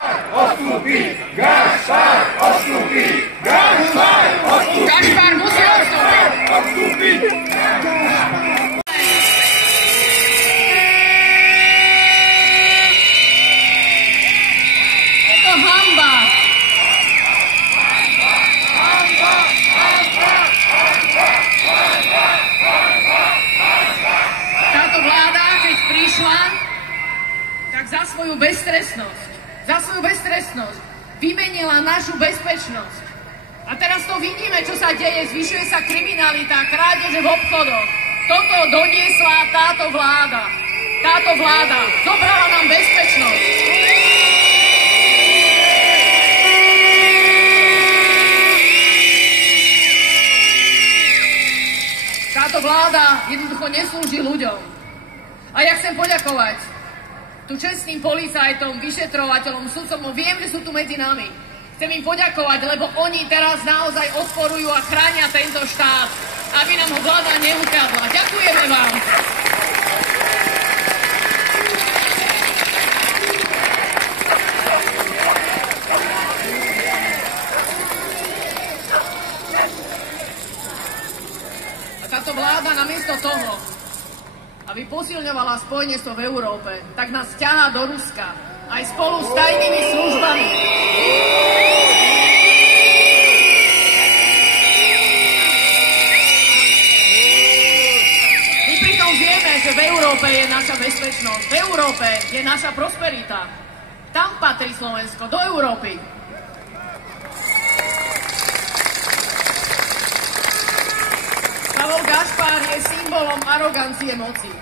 Odstúpi! Gašpar odstúpi! Gašpar odstúpi! Gašpar musí odstúpiť! Odstúpi! Je to hanba! Táto vláda, keď prišla, tak za svoju beztrestnosť vymenila našu bezpečnosť. A teraz to vidíme, čo sa deje. Zvyšuje sa kriminalita, krádeže v obchodoch. Toto doniesla táto vláda. Táto vláda zobrala nám bezpečnosť. Táto vláda jednoducho neslúži ľuďom. A ja chcem poďakovať tu čestným policajtom, vyšetrovateľom, sudcom, viem, že sú tu medzi nami. Chcem im poďakovať, lebo oni teraz naozaj odporujú a chránia tento štát, aby nám ho vláda neukradla. Ďakujeme vám. A táto vláda namiesto toho, aby posilňovala spojenectvo v Európe, tak nás ťahá do Ruska, aj spolu s tajnými službami. My pritom vieme, že v Európe je naša bezpečnosť, v Európe je naša prosperita. Tam patrí Slovensko, do Európy. Pavol Gašpar je symbolom arogancie moci.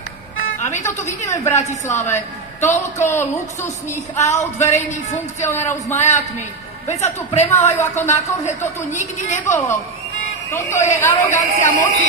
A my to tu vidíme v Bratislave. Toľko luxusných aut, verejných funkcionárov s majákmi. Veď sa tu premávajú ako na korže, to tu nikdy nebolo. Toto je arogancia moci.